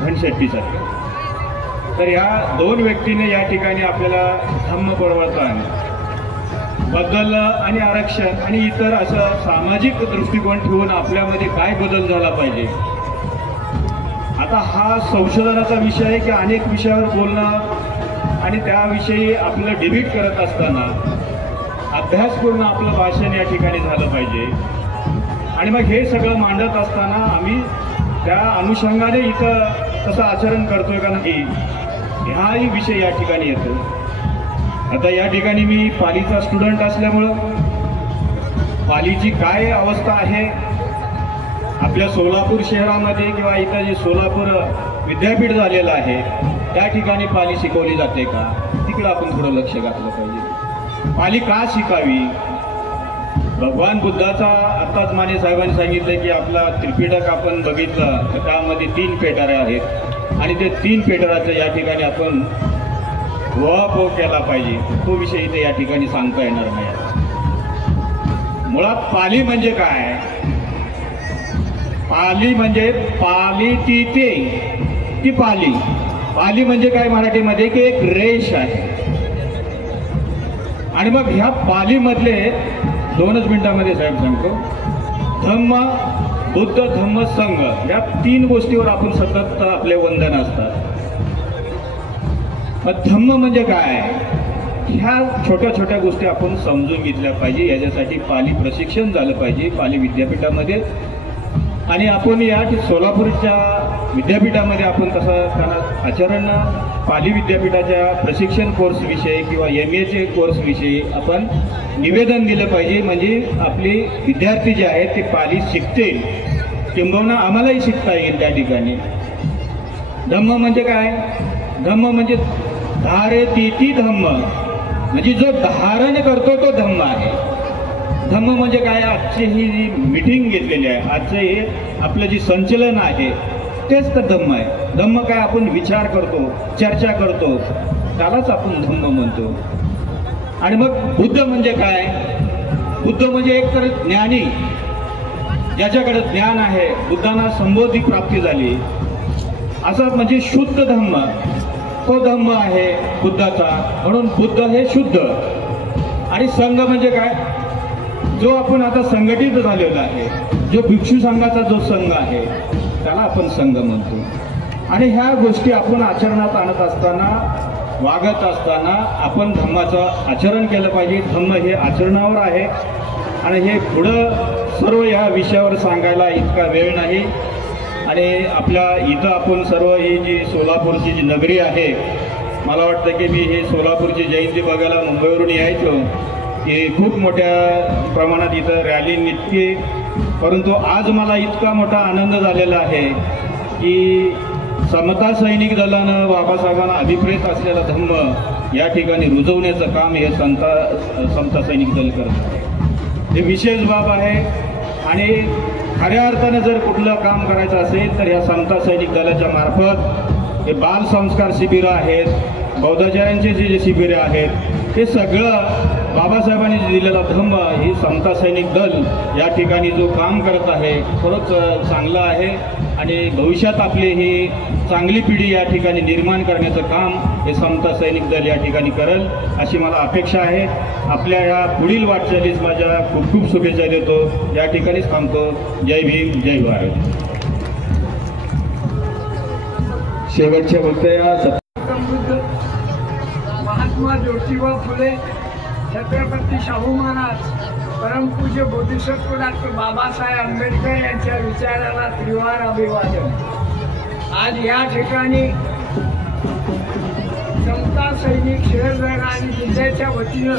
घनशेट्टीसारखं। तर या 2 व्यक्तीने या ठिकाणी आपल्याला धम्म प्रवर्तन बदल आणि आरक्षण आणि इतर असं सामाजिक दृष्टिकोन ठेवून आपल्यामध्ये काय बदल झाला पाहिजे। आता हा संशोधनाचा विषय आहे की अनेक विषयावर बोलणं आणि त्याविषयी आपलं डिबेट करत असताना अभ्यासपूर्ण आपलं भाषण या ठिकाणी झालं पाहिजे आणि मग हे सगळं मांडत असताना आम्ही त्या अनुषंगाने इथं कसं आचरण करतोय का नाही हाही विषय या ठिकाणी येतो। आता या ठिकाणी मी पालीचा स्टुडंट असल्यामुळं पालीची काय अवस्था आहे आपल्या सोलापूर शहरामध्ये किंवा इथं जे सोलापूर विद्यापीठ झालेलं आहे त्या ठिकाणी पाली शिकवली जाते का, तिकडं आपण थोडं लक्ष घातलं पाहिजे. पाली का शिकावी? भगवान बुद्धाचा आत्ताच माने साहेबांनी सांगितलं की आपला त्रिपिटक आपण बघितलं तर त्यामध्ये 3 पेटारे आहेत आणि ते 3 पेटाराचं या ठिकाणी आपण उहापोह केला पाहिजे. तो विषय इथे या ठिकाणी सांगता येणार नाही. मुळात पाली म्हणजे काय? पाली म्हणजे पाली ती पाली. पाली म्हणजे काय मराठीमध्ये की एक रेष आहे. आणि मग ह्या पालीमधले 2च मिनिटांमध्ये साहेब सांगतो, धम्म, बुद्ध, धम्म, संघ या 3 गोष्टीवर आपण सतत आपले वंदन असतात. मग धम्म म्हणजे काय? ह्या छोट्या छोट्या गोष्टी आपण समजून घेतल्या पाहिजे. याच्यासाठी पाली प्रशिक्षण झालं पाहिजे पाली विद्यापीठामध्ये. आणि आपण या सोलापूरच्या विद्यापीठामध्ये आपण तसं त्यांना आचरण पाली विद्यापीठाच्या प्रशिक्षण कोर्सविषयी किंवा MA कोर्सविषयी आपण निवेदन दिलं पाहिजे. म्हणजे आपले विद्यार्थी जे आहेत ते पाली शिकतील, किंबहुना आम्हालाही शिकता येईल त्या ठिकाणी. धम्म म्हणजे काय? धम्म म्हणजे धारेती धम्म, म्हणजे जो धारण करतो तो धम्म आहे. धम्म म्हणजे काय? आजची ही जी मीटिंग घेतलेली आहे, आजचं हे आपलं जे संचलन आहे तेच तर धम्म आहे. धम्म काय? आपण विचार करतो, चर्चा करतो, त्यालाच आपण धम्म म्हणतो. आणि मग बुद्ध म्हणजे काय? बुद्ध म्हणजे एक तर ज्ञानी, ज्याच्याकडे ज्ञान आहे, बुद्धांना संबोधी प्राप्ती झाली, असं म्हणजे शुद्ध धम्म. तो धम्म आहे बुद्धाचा, म्हणून बुद्ध हे शुद्ध. आणि संघ म्हणजे काय? जो आपण आता संघटित झालेला आहे, जो भिक्षू संघाचा जो संघ आहे त्याला आपण संघ म्हणतो. आणि ह्या गोष्टी आपण आचरणात आणत असताना, वागत असताना आपण धम्माचं आचरण केलं पाहिजे. धम्म हे आचरणावर आहे. आणि हे पुढं सर्व ह्या विषयावर सांगायला इतका वेळ नाही. आणि आपल्या इथं आपण सर्व ही जी सोलापूरची जी नगरी आहे, मला वाटतं की मी हे सोलापूरची जयंती बघायला मुंबईवरून यायचो की खूप मोठ्या प्रमाणात इथं रॅली निघते. परंतु आज मला इतका मोठा आनंद झालेला आहे की समता सैनिक दलानं बाबासाहेबांना अभिप्रेत असलेला धम्म या ठिकाणी रुजवण्याचं काम हे समता सैनिक दल करत आहे. हे विशेष बाब आहे. आणि खऱ्या अर्थानं जर कुठलं काम करायचं असेल तर या समता सैनिक दलाच्या मार्फत हे बाल संस्कार शिबिरं आहेत, बौद्धाचार्यांचे जे शिबिरे आहेत, हे सगळं बाबासाहेबांनी दिलेला धम्म ही समता सैनिक दल या ठिकाणी जो काम करत आहे खरंच चांगलं आहे. आणि भविष्यात आपली ही चांगली पिढी या ठिकाणी निर्माण करण्याचं काम हे समता सैनिक दल या ठिकाणी करेल अशी मला अपेक्षा आहे. आपल्या या पुढील वाटचालीस माझ्या खूप खूप शुभेच्छा देतो. या ठिकाणीच थांबतो. जय भीम, जय भारत. शेवटच्या वक्तव्या महात्मा ज्योतिबा फुले, छत्रपती शाहू महाराज, परमपूज्य बोधिसत्व डॉक्टर बाबासाहेब आंबेडकर यांच्या विचाराला त्रिवार अभिवादन. आज या ठिकाणी समता सैनिक शहर आणि जिल्ह्याच्या वतीनं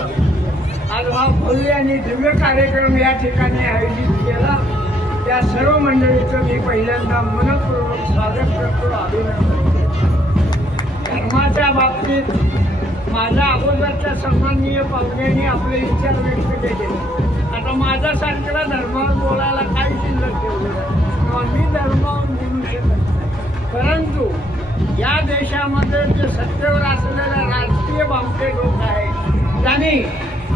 आज हा भव्य आणि दिव्य कार्यक्रम या ठिकाणी आयोजित केला. त्या सर्व मंडळीचं मी पहिल्यांदा मनपूर्वक स्वागत करतो, अभिनंदन करतो. धर्माच्या बाबतीत माझ्या अगोदरच्या सन्माननीय पाहुण्यांनी आपले विचार व्यक्त केले. आता माझ्यासारख्याला धर्मावर बोलायला काही शिल्लक ठेवलं किंवा मी धर्मावर बोलू शकत नाही. परंतु या देशामध्ये जे सत्तेवर असलेल्या राजकीय बामटे लोक आहेत त्यांनी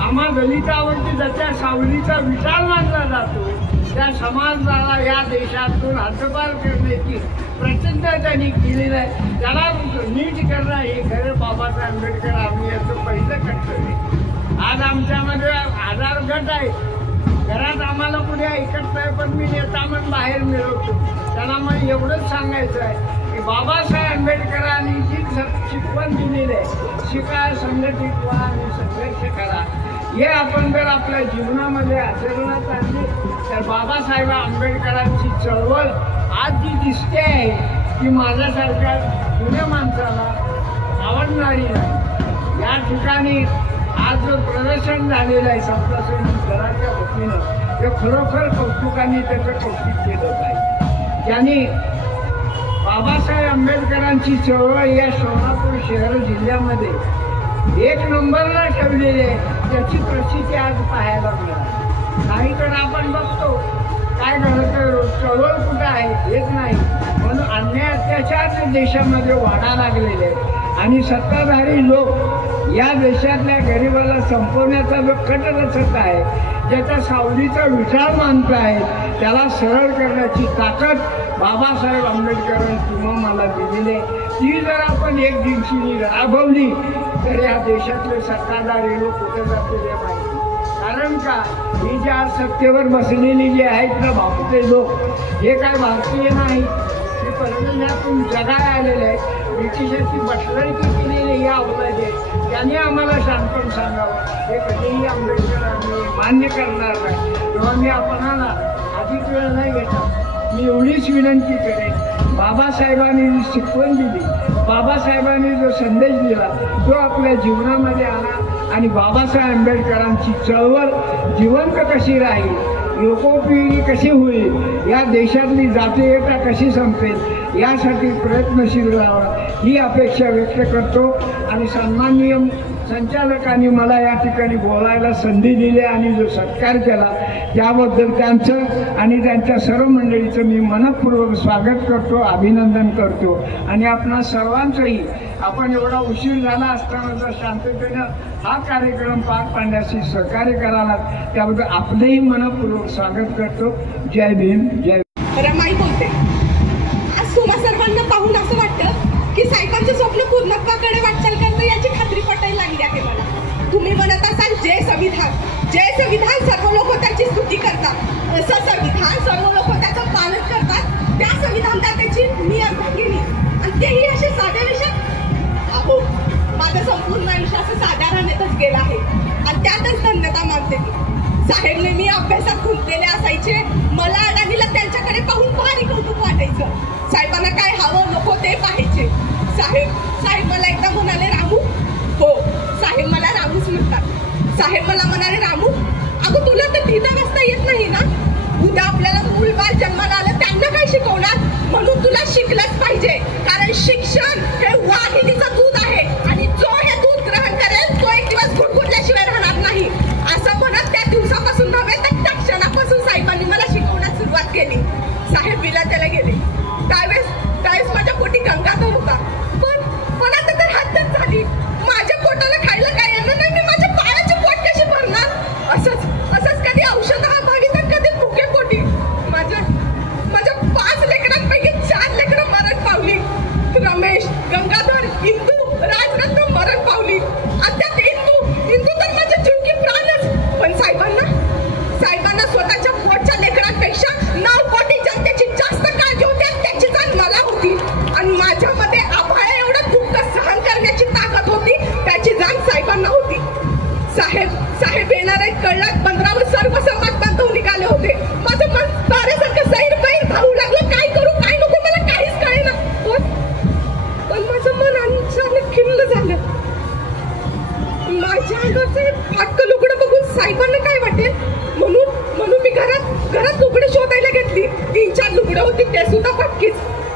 आम्हा दलितावरती ज्याच्या सावलीचा विचार मानला जातो त्या समाजाला या देशातून हद्दपार करण्याची प्रचंड त्यांनी केलेलं आहे. त्याला नीट करणं हे खरं बाबासाहेब आंबेडकर आम्ही याचं पहिलं कर्तव्य. आज आमच्यामध्ये 1000 गट आहेत. घरात आम्हाला कुणी ऐकत नाही, पण मी नेता म्हणून बाहेर मिळवतो. त्यांना मग एवढंच सांगायचं आहे की बाबासाहेब आंबेडकरांनी जी शिकवण दिलेली आहे, शिका, संघटित व्हा आणि संघर्ष करा, हे आपण जर आपल्या जीवनामध्ये आचरणात आणली तर बाबासाहेब आंबेडकरांची चळवळ आज जी दिसते आहे ती माझ्यासारख्या जुन्या माणसाला आवडणारी नाही. या ठिकाणी आज जो प्रदर्शन झालेलं आहे समता सैनिक दलाच्या वतीनं ते खरोखर कौतुकाने त्याचं कौतुक केलं पाहिजे. ज्यांनी बाबासाहेब आंबेडकरांची चळवळ या सोलापूर शहर जिल्ह्यामध्ये एक नंबरला ठेवलेली आहे, त्याची प्रसिद्धी आज पाहायला मिळाली. नाहीतर आपण बघतो काय घडतं, चळवळ कुठं आहे हेच नाही, म्हणून अन्याय अत्याचार देशामध्ये वाढा लागलेले आहेत आणि सत्ताधारी लोक या देशातल्या गरिबाला संपवण्याचा जो कट रचत आहे, ज्याचा सावलीचा विचार मानत आहे, त्याला सरळ करण्याची ताकद बाबासाहेब आंबेडकरांनी तुम्हा मला दिलेली आहे. ती जर आपण एक दिवशी राबवली तर या देशातले सत्ताधारी लोक कुठे जातील माहिती. कारण का ही ज्या सत्तेवर बसलेली जे आहेत ना बापूचे लोक, हे काय भारतीय नाही, हे परदेशातून जगायला आलेले आहेत. ब्रिटिशांची बसवणूक केलेली या अवलादे त्यांनी आम्हाला शांतपण सांगावं, हे कधीही आंबेडकरांनी मान्य करणार नाही. तेव्हा मी आपणाला अधिक वेळ नाही घेता, मी एवढीच विनंती करेन, बाबासाहेबांनी जी शिकवण दिली, बाबासाहेबांनी जो संदेश दिला तो आपल्या जीवनामध्ये आणा आणि बाबासाहेब आंबेडकरांची चळवळ जिवंत कशी राहील, लोकोपयोगी कशी होईल, या देशातली जातीयता कशी संपेल यासाठी प्रयत्नशील राहावा ही अपेक्षा व्यक्त करतो. आणि सन्माननीय संचालकांनी मला या ठिकाणी बोलायला संधी दिली आणि जो सत्कार केला त्याबद्दल त्यांचं आणि त्यांच्या सर्व मंडळीचं मी मनपूर्वक स्वागत करतो, अभिनंदन करतो. आणि आपणा सर्वांचंही आपण एवढा उशीर झाला असताना जर शांततेनं हा कार्यक्रम पार पाडण्याची सहकार्य करायला त्याबद्दल आपलेही मनपूर्वक स्वागत करतो. जय भीम, जय. रमाई बोलते. आज तुम्हा सर्वांना पाहून असं वाटतं की साहेबांचे स्वप्न पूर्णत्वाकडे वाटचाल करतं याची खात्री पटायला लागली आहे मला. तुम्ही म्हणत असाल जय संविधान, जय संविधान, सर्व लोक त्याची स्तुती करतात, असं संविधान सर्व लोक त्याचं पालन करतात, त्या संविधानदात्याची मी अर्धांगिनी आणि तेही असे साध्या विषयात. अहो माझं संपूर्ण आयुष्य असं साधारणतच गेलं आहे आणि त्यातच धन्यता मानते मी. साहेबने मी अभ्यासात गुंतलेले असायचे, मला अडाणीला त्यांच्याकडे पाहून भारी कौतुक वाटायचं. साहेबांना काय हवं नको ते पाहायचे. साहेब मला एकदा म्हणाले रामू, हो साहेब मला रामूच म्हणतात. साहेब मला म्हणाले रामू, अगं तुला तर लिहिता वाचता येत नाही ना, उद्या आपल्याला मूल बाळ जन्माला आलं त्यांना काय शिकवणार, म्हणून तुला शिकलंच पाहिजे, कारण शिक्षण हे वाहिनीचं दूध आहे आणि जो हे दूध ग्रहण करेल तो एक दिवस गुडगुडल्याशिवाय राहणार नाही. असं म्हणत त्या दिवसापासून नव्हे तर त्या क्षणापासून साहेबांनी मला शिकवण्यास सुरुवात केली. साहेब विलात्याला गेले त्यावेळेस माझ्या पोटी गंगाधर होता, पण आता तर हद्दच झाली. माझ्या पोटाला खायला काय येणार नाही, मी माझ्या बाळाचे पोट कशी भरणार. असंच कधी औषधाअभावी तर कधी भुके पोटी माझ्या 5 लेकरांपैकी 4 लेकरं मरण पावली. रमेश, गंगाधर, इंदू, राजरत्न मरण पावली. अद्याप इंदू तर माझ्या जीवकी प्राणच. पण साहेबांना स्वतःच्या पोटच्या लेकरांपेक्षा 9 कोटी जनतेची जास्त काळजी होती आणि त्याची जाण मला होती. आणि माझ्यामध्ये आभाळा एवढं दुःख सहन करण्याची ताकद होती, त्याची जाण साहेबांना होती. साहेब येणार आहेत कळलं, 15वर सर्व समाज बांधव निघाले होते. माझं मन तारेसारखं सैर धावू लागलं, काय करू काय नको मला काहीच कळेना. पण माझं मन अचानक खिन्न झालं. माझ्या अंगाचं फाटकं लुगडं बघून साहेबांना काय वाटेल म्हणून मी घरात लुगडं शोधायला घेतली. 3-4 लुगडं होती ते सुद्धा फाटकीच.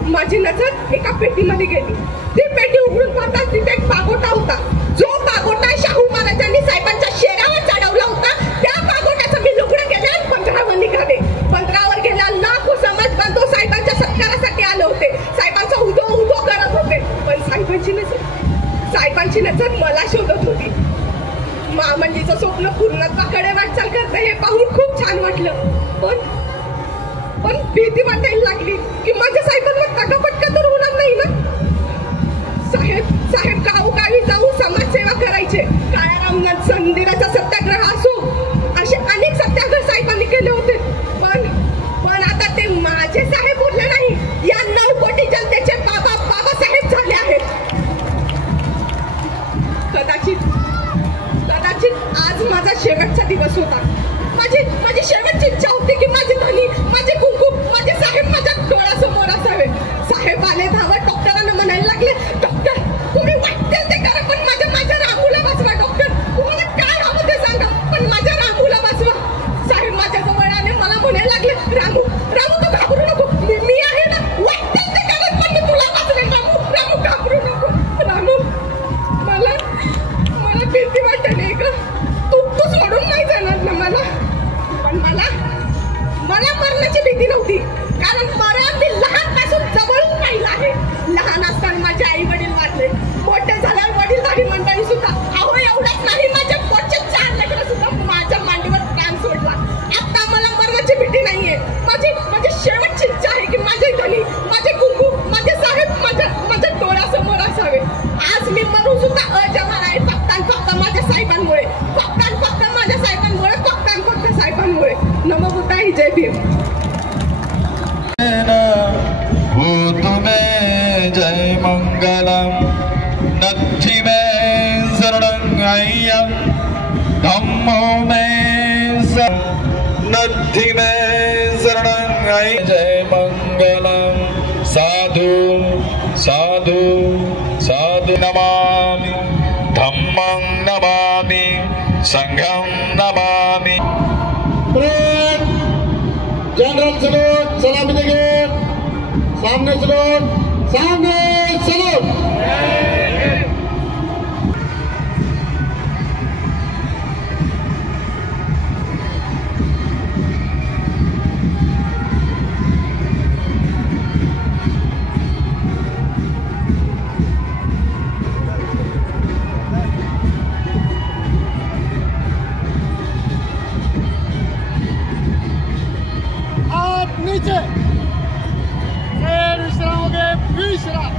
माझी नजर एका पेटीमध्ये गेली. ती पेटी उघडून पाहता तिथे एक पागोटा होता. जो पागोटा शाहू महाराजांनी साहेबांच्या शेरावर चढवला होता, त्या पागोट्याचं मी लुगडं केलं आणि 15वर निघाले. 15वर गेल्या लाखो समाज बांधव साहेबांच्या सत्कारासाठी आले होते. साहेबांचा उदो करत होते. पण साहेबांची नजर मला शोधत होती. महामंडळीचं स्वप्न पूर्णत्वाकडे वाटचाल करतं हे पाहून खूप छान वाटलं. पण भीती वाटायला लागली की माझ्या साहेबांना तटापटका तर होणार नाही ना. साहेब गावोगावी जाऊन समाजसेवा करायचे. काळ्या रामनाथ मंदिराचा सत्याग्रह असो, असे अनेक सत्याग्रह साहेबांनी केले होते. पण आता ते माझे साहेब बोलले नाही, या 9 कोटी जनतेचे बाबासाहेब झाले आहेत. कदाचित आज माझा शेवटचा दिवस होता. माझी शेवटची इच्छा होती की माझे धनी, माझे कुंकू, माझे साहेब माझ्या डोळ्यासमोर असावे. साहेब आले धावत डॉक्टरांना म्हणायला लागले, डॉक्टर तुम्ही वाटते ते करा पण माझ्या रामूला वाचवा. डॉक्टर तुम्हाला मला मरण्याची भीती नव्हती, कारण मरण मी लहानपासून जवळून पाहिलं आहे. लहान असताना माझे आई वडील वारले, मोठे झाल्यावर वडीलधारी मंडळी सुद्धा. अहो एवढंच नाही, माझ्या पोटचे 4 लेकरं सुद्धा माझ्या मांडीवर प्राण सोडला. आता मला मरणाची भीती नाहीये. माझी शेवटची इच्छा आहे की माझे धनी, माझे कुंकू, माझे साहेब माझ्या डोळ्यासमोर असावे. आज मी मरून सुद्धा अजमार आहे, फक्त आणि फक्त माझ्या साहेबांमुळे, फक्त आणि फक्त माझ्या साहेबांमुळे, फक्त आणि फक्त साहेबांमुळे. नमो बुद्धाय, जय भीम. हो तुम्हें जय मंगलम नथि में शरणं धम्मो में नथि में शरणं जय मंगलम साधु साधु साधु नमामि धम्मं नमामि संघं नमामि. जनरल सलूट, सलामी देंगे. सामने सलूट, सामने सलूट. नीचे विश्राम हो गए, विश्राम.